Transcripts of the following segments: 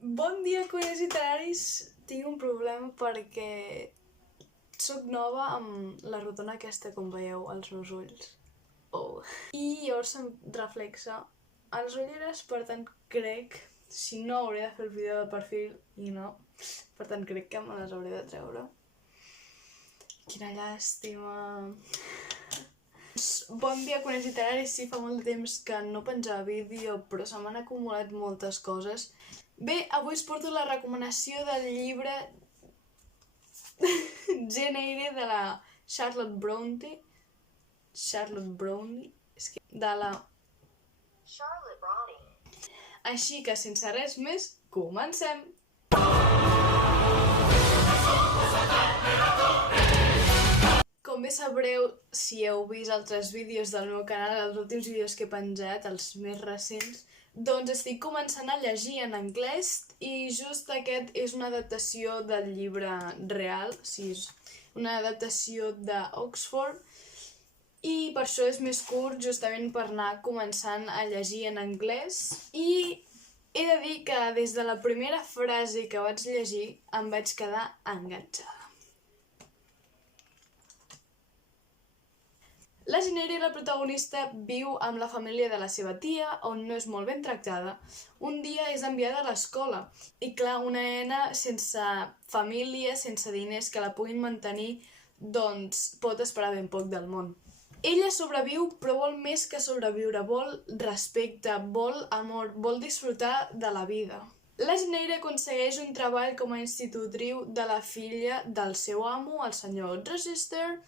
Bon dia, cuiners literaris! Tinc un problema perquè sóc nova amb la rotona aquesta, com veieu, als meus ulls. Oh. I llavors se'm reflexa a les ulleres, per tant crec, si no hauré de fer el vídeo de perfil i no, per tant crec que me les hauré de treure. Quina llàstima! Bon dia, cuiners literaris! Sí, fa molt de temps que no penjava vídeo, però se m'han acumulat moltes coses. Bé, avui us porto la recomanació del llibre Jane Eyre de la Charlotte Brontë. De la Charlotte Brontë. Així que, sense res més, comencem! Com bé sabreu, si heu vist altres vídeos del meu canal, els últims vídeos que he penjat, els més recents, doncs estic començant a llegir en anglès i just aquest és una adaptació del llibre real, sí, és una adaptació d'Oxford i per això és més curt, justament per anar començant a llegir en anglès. I he de dir que des de la primera frase que vaig llegir em vaig quedar enganxada. La Jane Eyre, la protagonista, viu amb la família de la seva tia, on no és molt ben tractada. Un dia és enviada a l'escola i, clar, una nena sense família, sense diners que la puguin mantenir, doncs pot esperar ben poc del món. Ella sobreviu, però vol més que sobreviure, vol respecte, vol amor, vol disfrutar de la vida. La Jane Eyre aconsegueix un treball com a institutriu de la filla del seu amo, el senyor Rochester,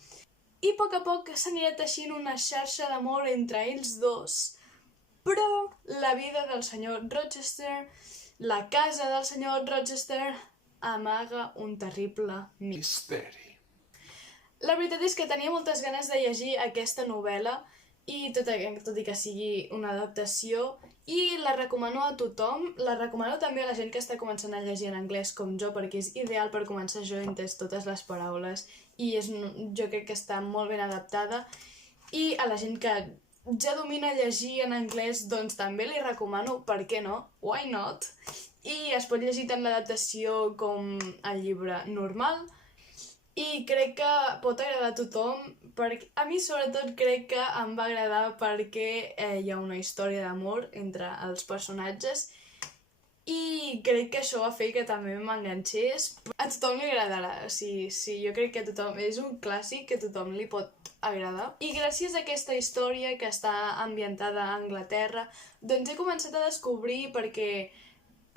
i a poc s'anirà teixint una xarxa d'amor entre ells dos. Però la vida del senyor Rochester, la casa del senyor Rochester, amaga un terrible misteri. La veritat és que tenia moltes ganes de llegir aquesta novel·la, i tot i que sigui una adaptació, i la recomano a tothom. La recomano també a la gent que està començant a llegir en anglès com jo, perquè és ideal per començar. Jo he entès totes les paraules i jo crec que està molt ben adaptada. I a la gent que ja domina llegir en anglès, doncs també li recomano, per què no? Why not? I es pot llegir tant l'adaptació com el llibre normal. I crec que pot agradar a tothom, perquè a mi sobretot crec que em va agradar perquè hi ha una història d'amor entre els personatges i crec que això va fer que també m'enganxés. A tothom li agradarà, sí, jo crec que a tothom és un clàssic que a tothom li pot agradar. I gràcies a aquesta història que està ambientada a Anglaterra, doncs he començat a descobrir perquè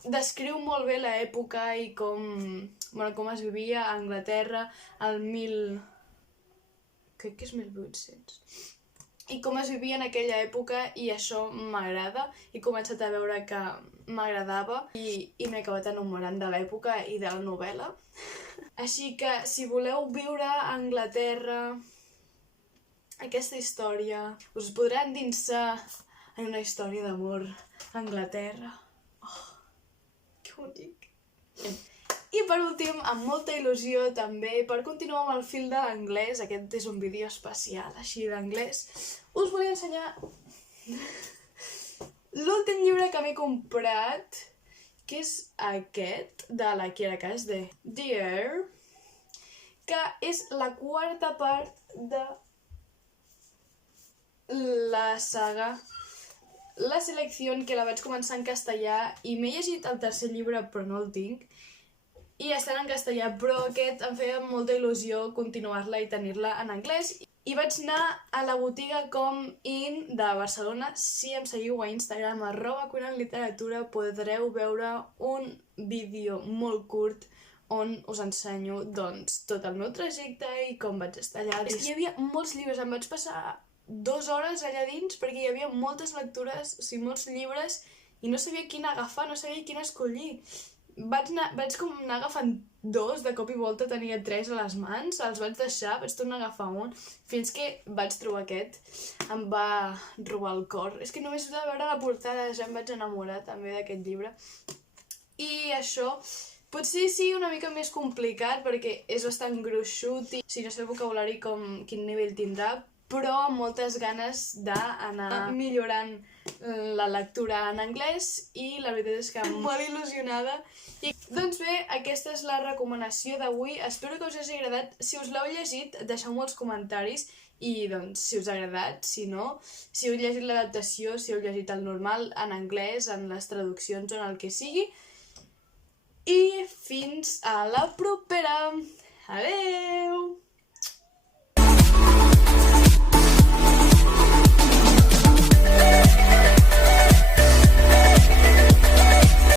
descriu molt bé l'època i com es vivia a Anglaterra al crec que és 1800. I com es vivia en aquella època, i això m'agrada. He començat a veure que m'agradava i m'he acabat enamorant de l'època i de la novel·la. Així que si voleu viure a Anglaterra aquesta història, us podrà endinsar en una història d'amor a Anglaterra. Que bonic! I per últim, amb molta il·lusió també, per continuar amb el fil de l'anglès, aquest és un vídeo especial així d'anglès, us volia ensenyar l'últim llibre que m'he comprat, que és aquest, de la Kiera Cash, de The Heir, que és la quarta part de la saga La Selección, que la vaig començar en castellà i m'he llegit el tercer llibre però no el tinc i estan en castellà, però aquest em feia molta il·lusió continuar-la i tenir-la en anglès i vaig anar a la botiga Com In de Barcelona. Si em seguiu a Instagram @cuinenliteratura podreu veure un vídeo molt curt on us ensenyo doncs tot el meu trajecte i com vaig estar allà. És que hi havia molts llibres, em vaig passar 2 hores allà dins perquè hi havia moltes lectures, o sigui, molts llibres i no sabia quin agafar, no sabia quin escollir. Vaig anar agafant 2, de cop i volta tenia 3 a les mans, els vaig deixar, vaig tornar a agafar un, fins que vaig trobar aquest. Em va robar el cor. És que només de veure la portada ja em vaig enamorar també d'aquest llibre. I això potser sí una mica més complicat perquè és bastant gruixut i si no sé el vocabulari quin nivell tindrà, però amb moltes ganes d'anar millorant la lectura en anglès i la veritat és que molt il·lusionada. I, doncs bé, aquesta és la recomanació d'avui. Espero que us hagi agradat. Si us l'heu llegit, deixeu-m'ho als comentaris i doncs si us ha agradat, si no, si heu llegit l'adaptació, si heu llegit el normal en anglès, en les traduccions o en el que sigui. I fins a la propera! Adeu!